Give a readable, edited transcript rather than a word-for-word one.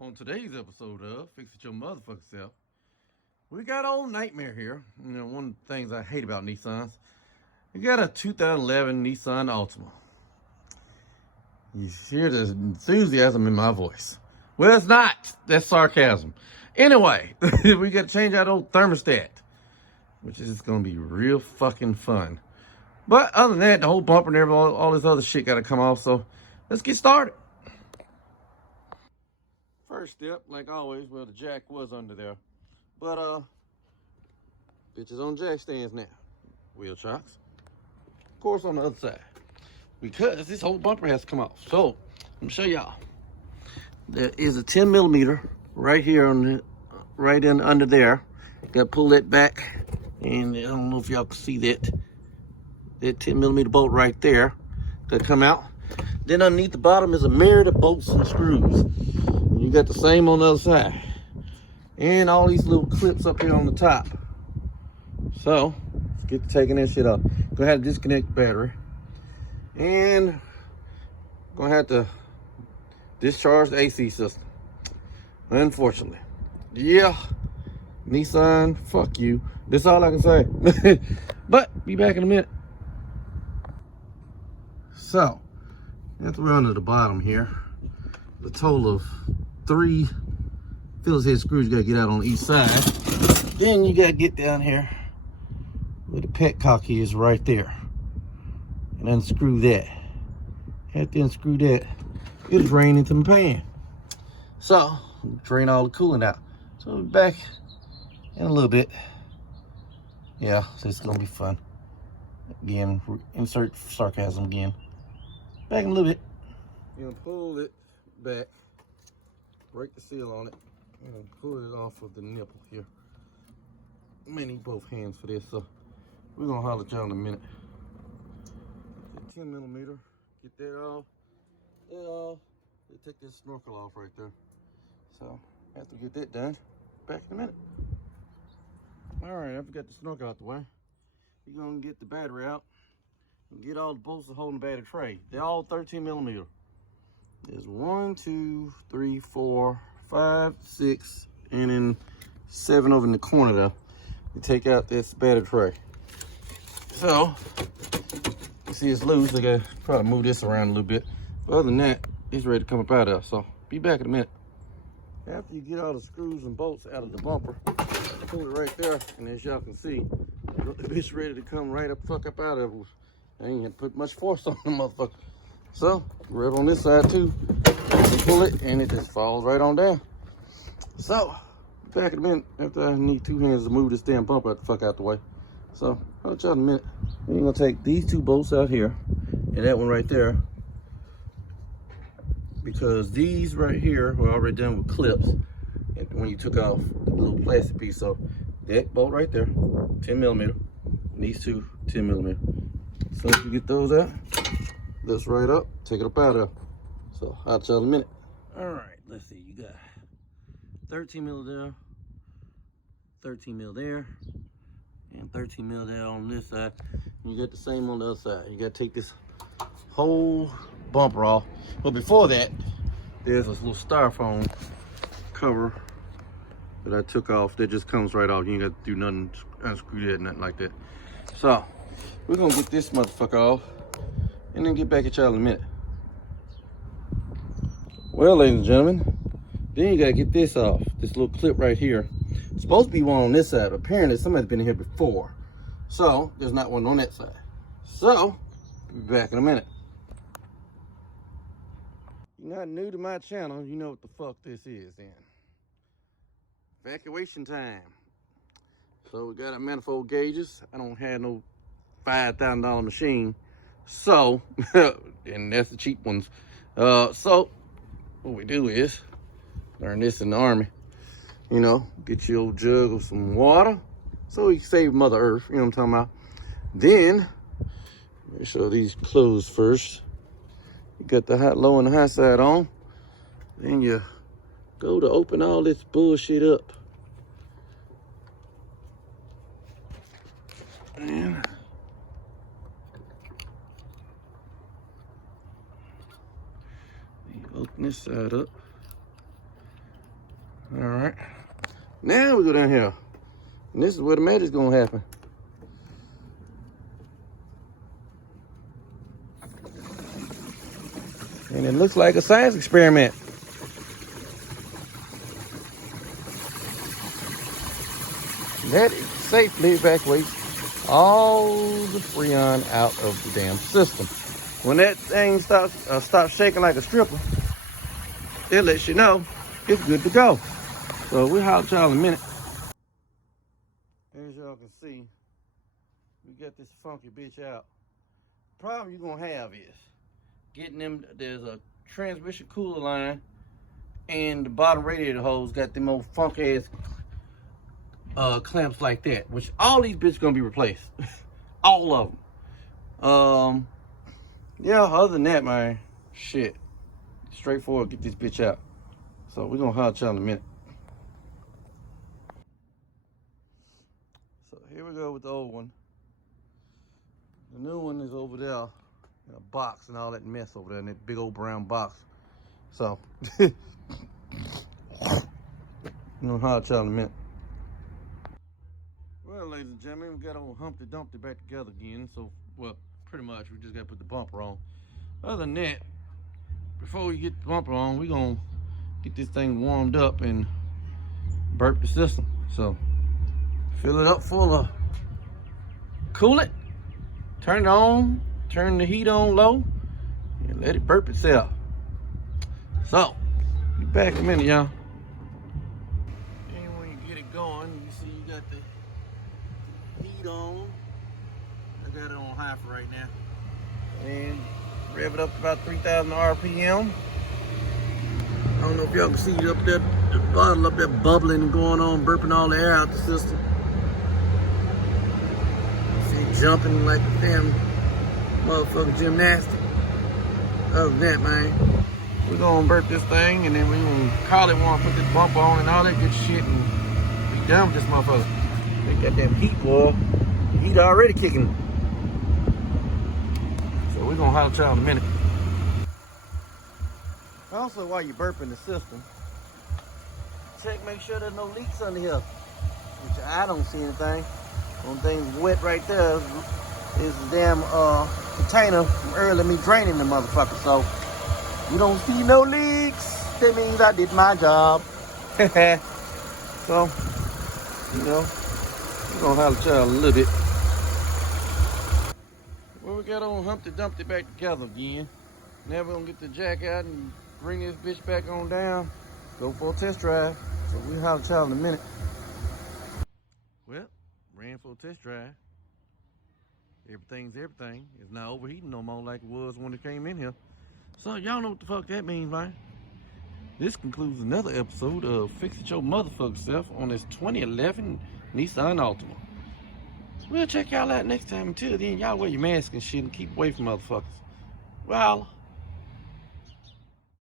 On today's episode of Fix It Your Motherfucking Self, we got old Nightmare here. You know, one of the things I hate about Nissans. We got a 2011 Nissan Altima. You hear the enthusiasm in my voice. Well, it's not. That's sarcasm. Anyway, we got to change out old thermostat, which is going to be real fucking fun. But other than that, the whole bumper and everything, all this other shit got to come off. So let's get started. First step, like always, well, the jack was under there. But, bitches on jack stands now. Wheel chocks. Of course, on the other side. Because this whole bumper has to come off. So, let me show y'all. There is a 10 millimeter right here on the, right in under there. Got to pull that back. And I don't know if y'all can see that. That 10 millimeter bolt right there. Got to come out. Then underneath the bottom is a mirror of bolts and screws. And you got the same on the other side. And all these little clips up here on the top. So, let's get to taking that shit off. Gonna have to disconnect the battery. And gonna have to discharge the AC system. Unfortunately. Yeah. Nissan, fuck you. That's all I can say. But, be back in a minute. So, after we're under the bottom here, the total of 3 Phillips head screws you gotta get out on each side. Then you gotta get down here where the petcock is right there and unscrew that. After you unscrew that, it'll drain into my pan. So, drain all the coolant out. So we'll be back in a little bit. Yeah, so it's gonna be fun. Again, insert sarcasm again. Back in a little bit. You're gonna pull it back, break the seal on it, and pull it off of the nipple here. I may need both hands for this, so we're gonna holler at y'all in a minute. 10 millimeter, get that off. We take this snorkel off right there. So after we get that done, back in a minute. All right, after we got the snorkel out the way, we're gonna get the battery out and get all the bolts that hold the battery tray. They're all 13 millimeter. There's 1, 2, 3, 4, 5, 6, and then 7 over in the corner there. You take out this battery tray. So, you see it's loose. I gotta probably move this around a little bit. But other than that, it's ready to come up out of there. So, be back in a minute. After you get all the screws and bolts out of the bumper, pull it right there, and as y'all can see, the bitch ready to come right up, fuck up out of it. I ain't had to put much force on the motherfucker. So, grab on this side too, and pull it, and it just falls right on down. So, back in a minute, after I need 2 hands to move this damn bumper the fuck out the way. So, I'll let y'all in a minute. Then you're gonna take these 2 bolts out here, and that one right there, because these right here were already done with clips when you took off the little plastic piece. So, that bolt right there, 10 millimeter, and these 2, 10 millimeter. So, if you get those out, this right up, take it up out of there. So, I'll tell you in a minute. All right, let's see. You got 13 mil there, 13 mil there, and 13 mil there on this side. And you got the same on the other side. You got to take this whole bumper off. But before that, there's this little styrofoam cover that I took off that just comes right off. You ain't got to do nothing, unscrew that, nothing like that. So, we're going to get this motherfucker off and then get back at y'all in a minute. Well, ladies and gentlemen, then you gotta get this off. This little clip right here. It's supposed to be one on this side. Apparently, somebody's been here before. So, there's not one on that side. So, be back in a minute. If you're not new to my channel, you know what the fuck this is then. Evacuation time. So, we got our manifold gauges. I don't have no $5,000 machine. So, and that's the cheap ones. So, what we do is, learn this in the Army. You know, get your old jug of some water so you can save Mother Earth. You know what I'm talking about? Then, make sure these close first. You got the hot low and the high side on. Then you go to open all this bullshit up. And you open this side up. All right. Now we go down here. And this is where the magic's gonna happen. And it looks like a science experiment. That safely evacuates all the Freon out of the damn system. When that thing stops shaking like a stripper, it lets you know it's good to go. So we'll holler at y'all in a minute. As y'all can see, we got this funky bitch out. Problem you're gonna have is getting them. There's a transmission cooler line, and the bottom radiator hose got them old funky ass clamps like that. Which all these bitches gonna be replaced, all of them. Yeah. Other than that, man, shit, straightforward. Get this bitch out. So we're gonna holler at y'all in a minute. So here we go with the old one. The new one is over there in a box and all that mess over there in that big old brown box. So, I'm gonna holler at y'all in a minute. Well, ladies and gentlemen, we got old Humpty Dumpty back together again. So, well, pretty much we just gotta put the bumper on. Other than that, before we get the bumper on, we're gonna get this thing warmed up and burp the system. So, fill it up full of coolant, turn it on, turn the heat on low, and let it burp itself. So, be back in a minute, y'all. And when you get it going, you see you got the heat on. I got it on high for right now. And rev it up to about 3,000 RPM. I don't know if y'all can see up there, the bottle up there bubbling and going on, burping all the air out the system. See it jumping like a damn motherfucking gymnastic. Other than that, man, we're gonna burp this thing and then we're gonna call it one, put this bumper on and all that good shit and be done with this motherfucker. Make that damn heat, boy. The heat already kicking. So we're gonna holler at y'all in a minute. Also, while you're burping the system, check, make sure there's no leaks under here. Which I don't see anything. One thing wet right there is the damn container from earlier me draining the motherfucker. So you don't see no leaks. That means I did my job. So, you know, we're gonna holler at y'all a little bit. Well, we got old Humpty Dumpty back together again. Now we're gonna get the jack out and bring this bitch back on down. Go for a test drive. So we'll holler at y'all in a minute. Well, ran for a test drive. Everything's everything. It's not overheating no more like it was when it came in here. So y'all know what the fuck that means, man. This concludes another episode of Fix It Your Motherfucker Self on this 2011 Nissan Altima. So we'll check y'all out next time. Until then, y'all wear your mask and shit and keep away from motherfuckers. Well,